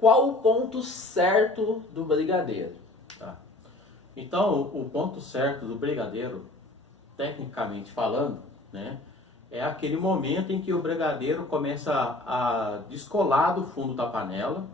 qual o ponto certo do brigadeiro? Tá. Então, o ponto certo do brigadeiro, tecnicamente falando, né, é aquele momento em que o brigadeiro começa a descolar do fundo da panela,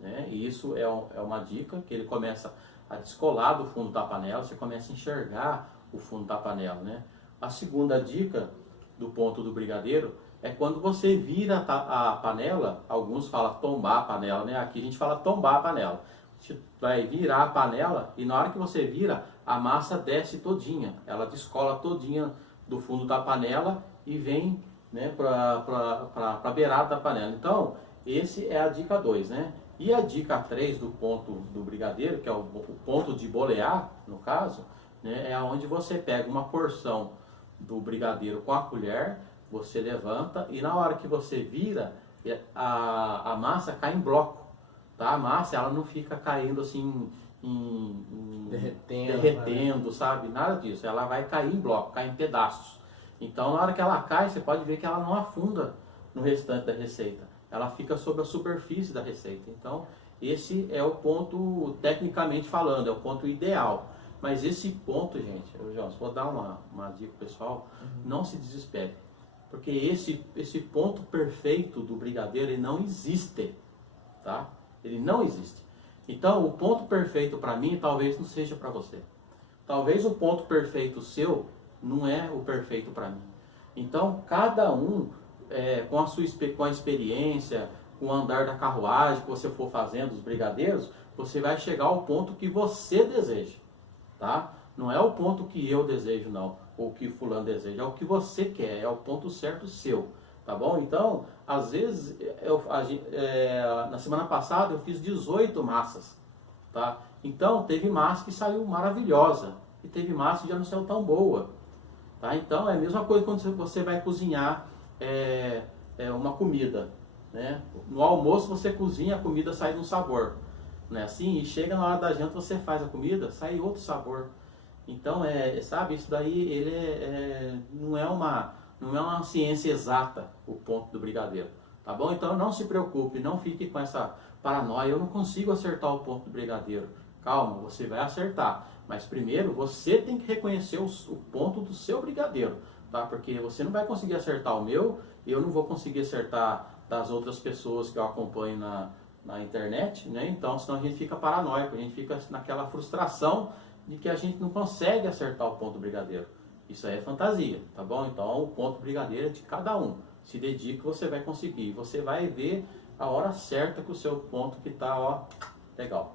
né, e isso é uma dica, que ele começa a descolar do fundo da panela, você começa a enxergar o fundo da panela, né. A segunda dica do ponto do brigadeiro é quando você vira a panela, alguns falam tombar a panela, né, aqui a gente fala tombar a panela. Você vai virar a panela e na hora que você vira, a massa desce todinha, ela descola todinha do fundo da panela e vem, né, para a beirada da panela. Então, esse é a dica 2, né? E a dica 3 do ponto do brigadeiro, que é o ponto de bolear, no caso, né, é onde você pega uma porção do brigadeiro com a colher, você levanta e na hora que você vira, a massa cai em bloco. Tá? A massa ela não fica caindo assim, derretendo, sabe? Nada disso. Ela vai cair em bloco, cai em pedaços. Então, na hora que ela cai, você pode ver que ela não afunda no restante da receita. Ela fica sobre a superfície da receita. Então, esse é o ponto, tecnicamente falando, é o ponto ideal. Mas esse ponto, gente, João, vou dar uma dica pessoal, não se desespere. Porque esse ponto perfeito do brigadeiro, ele não existe, tá? Ele não existe. Então, o ponto perfeito para mim talvez não seja para você. Talvez o ponto perfeito seu não é o perfeito para mim. Então, cada um, com a experiência, com o andar da carruagem que você for fazendo, os brigadeiros, você vai chegar ao ponto que você deseja. Tá? Não é o ponto que eu desejo, não. Ou que fulano deseja. É o que você quer. É o ponto certo seu. Tá bom? Então, às vezes, na semana passada eu fiz 18 massas, tá? Então, teve massa que saiu maravilhosa e teve massa que já não saiu tão boa, tá? Então, é a mesma coisa quando você vai cozinhar uma comida, né? No almoço você cozinha, a comida sai de um sabor, né? Assim, e chega na hora da janta, você faz a comida, sai outro sabor. Então, sabe, isso daí não é uma ciência exata, o ponto do brigadeiro, tá bom? Então não se preocupe, não fique com essa paranoia, eu não consigo acertar o ponto do brigadeiro. Calma, você vai acertar, mas primeiro você tem que reconhecer o ponto do seu brigadeiro, tá? Porque você não vai conseguir acertar o meu, eu não vou conseguir acertar das outras pessoas que eu acompanho na internet, né? Então, senão a gente fica paranoico, a gente fica naquela frustração de que a gente não consegue acertar o ponto do brigadeiro. Isso aí é fantasia, tá bom? Então, o ponto brigadeiro é de cada um. Se dedique, você vai conseguir. Você vai ver a hora certa que o seu ponto que tá, ó, legal.